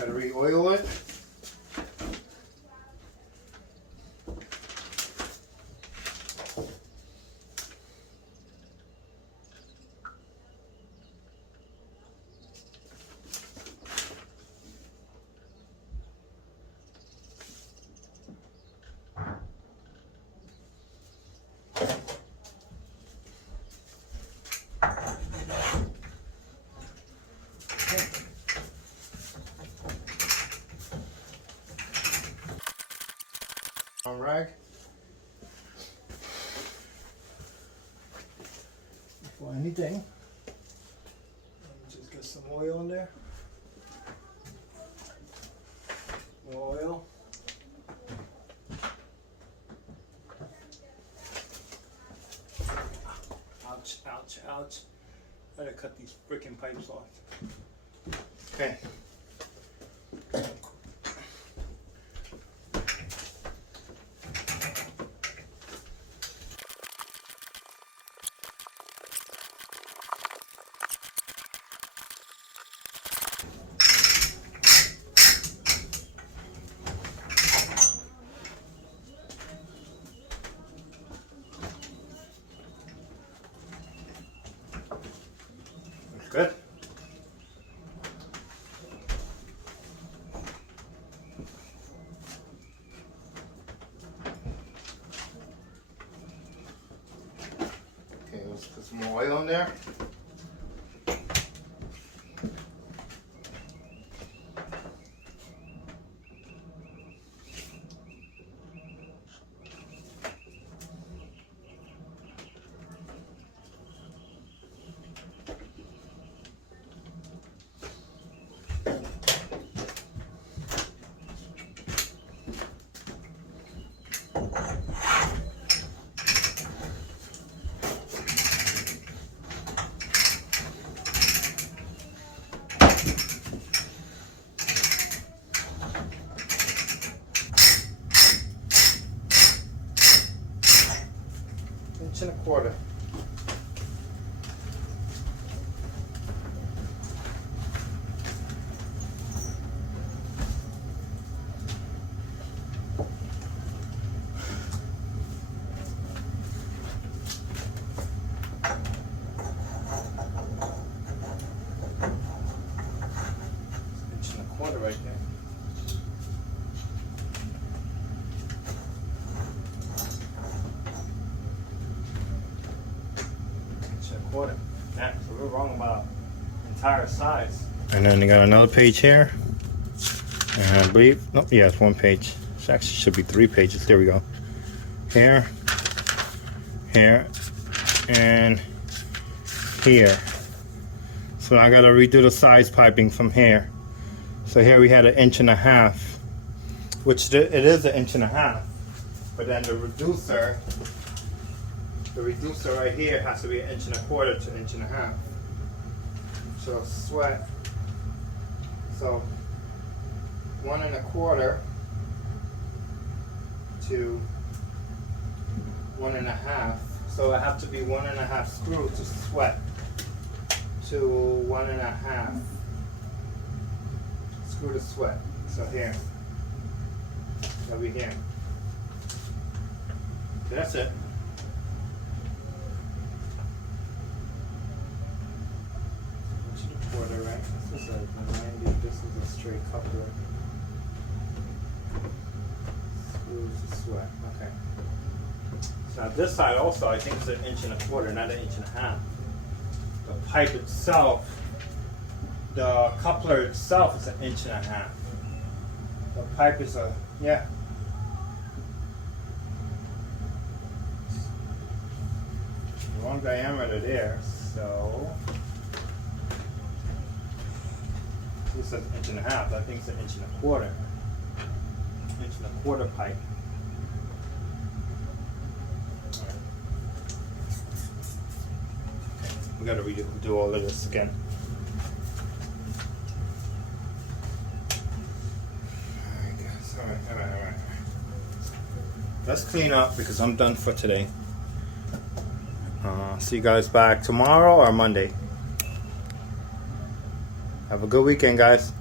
Gotta re-oil it. Rag. Before anything, let me just get some oil in there. More oil. Ouch, ouch, ouch. I gotta cut these freaking pipes off. Okay. Good. Okay, let's put some more oil in there. Inch and a quarter. Inch and a quarter right there. Quarter. Yeah, so we're wrong about entire size. And then you got another page here. And I believe, nope, yeah, it's one page. It actually should be 3 pages. There we go. Here, here, and here. So I gotta redo the size piping from here. So here we had 1.5 inches, which it is 1.5 inches, but then the reducer right here has to be 1.25 inches to 1.5 inches. So sweat. So 1.25 to 1.5. So I have to be 1.5 screw to sweat to 1.5 screw to sweat. So here. That'll be here. That's it. Quarter, right? This is a 90, this is a straight coupler. Screws to sweat, okay. So this side also, I think it's 1.25 inches, not 1.5 inches. The pipe itself, the coupler itself is 1.5 inches. The pipe is wrong diameter there, so this says 1.5 inches. I think it's 1.25 inches. 1.25 inch pipe. Right. We got to redo all of this again. All right. Let's clean up because I'm done for today. See you guys back tomorrow or Monday. Have a good weekend, guys.